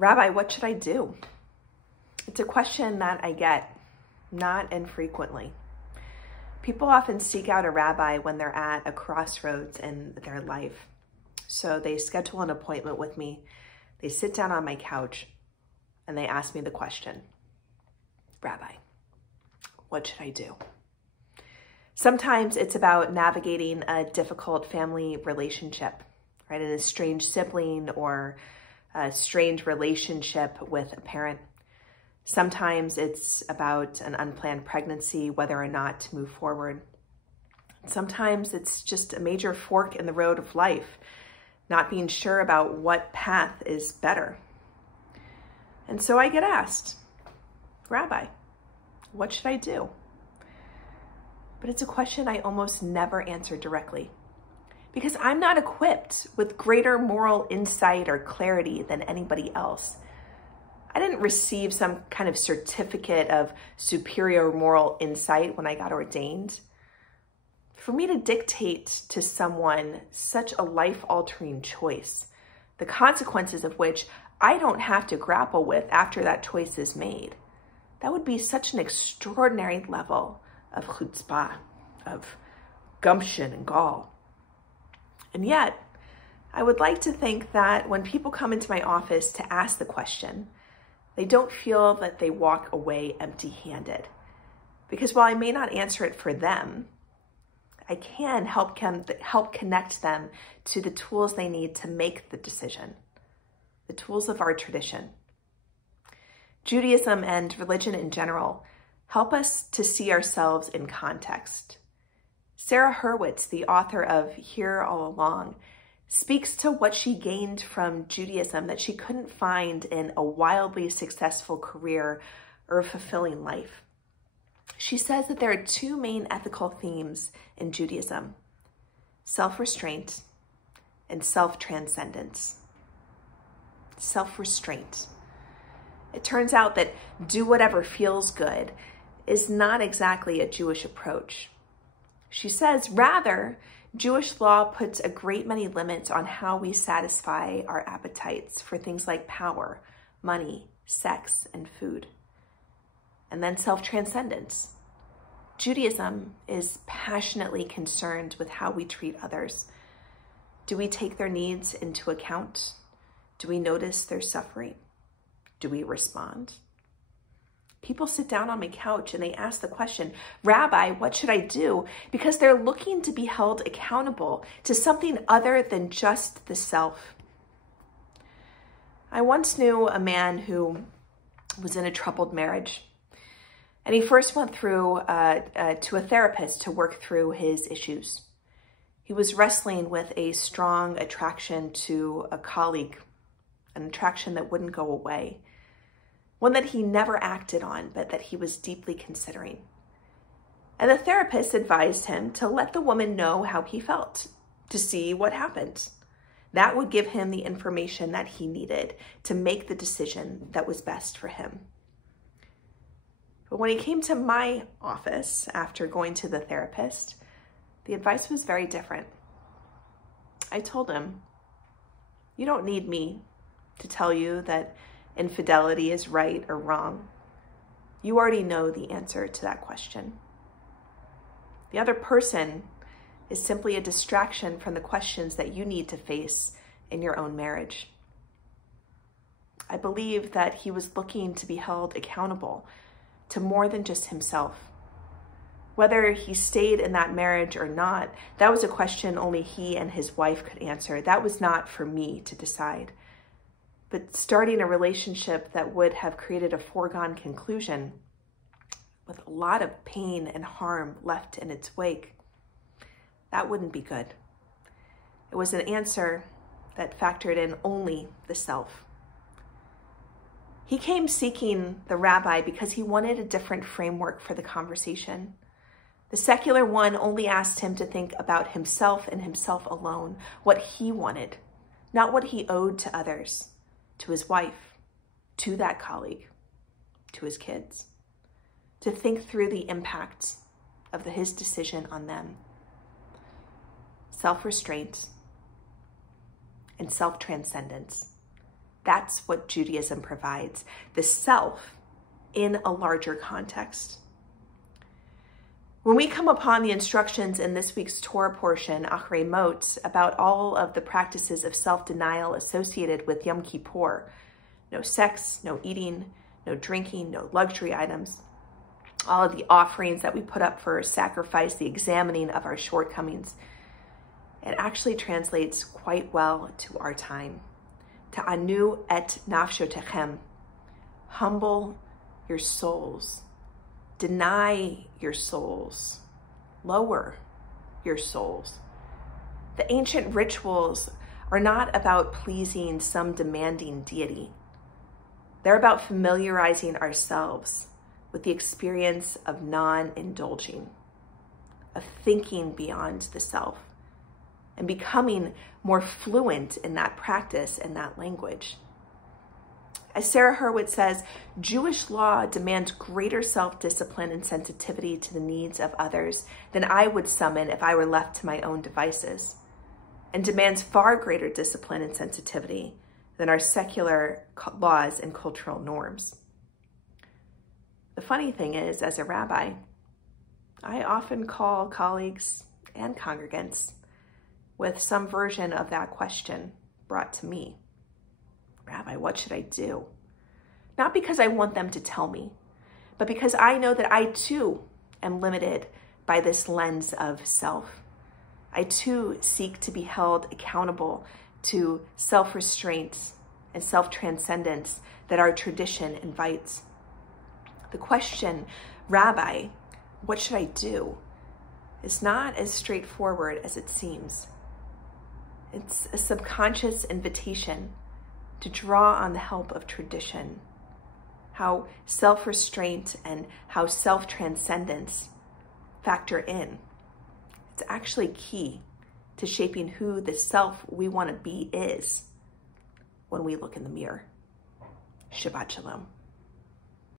Rabbi, what should I do? It's a question that I get not infrequently. People often seek out a rabbi when they're at a crossroads in their life. So they schedule an appointment with me, they sit down on my couch, and they ask me the question, Rabbi, what should I do? Sometimes it's about navigating a difficult family relationship, right? An estranged sibling or a strained relationship with a parent. Sometimes it's about an unplanned pregnancy, whether or not to move forward. Sometimes it's just a major fork in the road of life, not being sure about what path is better. And so I get asked, Rabbi, what should I do? But it's a question I almost never answer directly, because I'm not equipped with greater moral insight or clarity than anybody else. I didn't receive some kind of certificate of superior moral insight when I got ordained. For me to dictate to someone such a life-altering choice, the consequences of which I don't have to grapple with after that choice is made, that would be such an extraordinary level of chutzpah, of gumption and gall. And yet, I would like to think that when people come into my office to ask the question, they don't feel that they walk away empty-handed. Because while I may not answer it for them, I can help connect them to the tools they need to make the decision, the tools of our tradition. Judaism and religion in general help us to see ourselves in context. Sarah Hurwitz, the author of Here All Along, speaks to what she gained from Judaism that she couldn't find in a wildly successful career or a fulfilling life. She says that there are two main ethical themes in Judaism: self-restraint and self-transcendence. Self-restraint. It turns out that do whatever feels good is not exactly a Jewish approach. She says, rather, Jewish law puts a great many limits on how we satisfy our appetites for things like power, money, sex, and food. And then self-transcendence. Judaism is passionately concerned with how we treat others. Do we take their needs into account? Do we notice their suffering? Do we respond? People sit down on my couch and they ask the question, Rabbi, what should I do? Because they're looking to be held accountable to something other than just the self. I once knew a man who was in a troubled marriage, and he first went through to a therapist to work through his issues. He was wrestling with a strong attraction to a colleague, an attraction that wouldn't go away. One that he never acted on, but that he was deeply considering. And the therapist advised him to let the woman know how he felt, to see what happened. That would give him the information that he needed to make the decision that was best for him. But when he came to my office after going to the therapist, the advice was very different. I told him, you don't need me to tell you that infidelity is right or wrong. You already know the answer to that question. The other person is simply a distraction from the questions that you need to face in your own marriage. I believe that he was looking to be held accountable to more than just himself. Whether he stayed in that marriage or not, that was a question only he and his wife could answer. That was not for me to decide. But starting a relationship that would have created a foregone conclusion with a lot of pain and harm left in its wake, that wouldn't be good. It was an answer that factored in only the self. He came seeking the rabbi because he wanted a different framework for the conversation. The secular one only asked him to think about himself and himself alone, what he wanted, not what he owed to others, to his wife, to that colleague, to his kids, to think through the impacts of his decision on them. Self-restraint and self-transcendence. That's what Judaism provides, the self in a larger context. When we come upon the instructions in this week's Torah portion, Achrei Mot, about all of the practices of self-denial associated with Yom Kippur, no sex, no eating, no drinking, no luxury items, all of the offerings that we put up for sacrifice, the examining of our shortcomings, it actually translates quite well to our time. Ta'anu et nafshotechem, humble your souls, deny your souls, lower your souls. The ancient rituals are not about pleasing some demanding deity. They're about familiarizing ourselves with the experience of non-indulging, of thinking beyond the self, and becoming more fluent in that practice and that language. As Sarah Hurwitz says, Jewish law demands greater self-discipline and sensitivity to the needs of others than I would summon if I were left to my own devices, and demands far greater discipline and sensitivity than our secular laws and cultural norms. The funny thing is, as a rabbi, I often call colleagues and congregants with some version of that question brought to me. Rabbi, what should I do? Not because I want them to tell me, but because I know that I too am limited by this lens of self. I too seek to be held accountable to self-restraint and self-transcendence that our tradition invites. The question, Rabbi, what should I do, is not as straightforward as it seems. It's a subconscious invitation to draw on the help of tradition, how self-restraint and how self-transcendence factor in. It's actually key to shaping who the self we want to be is when we look in the mirror. Shabbat Shalom.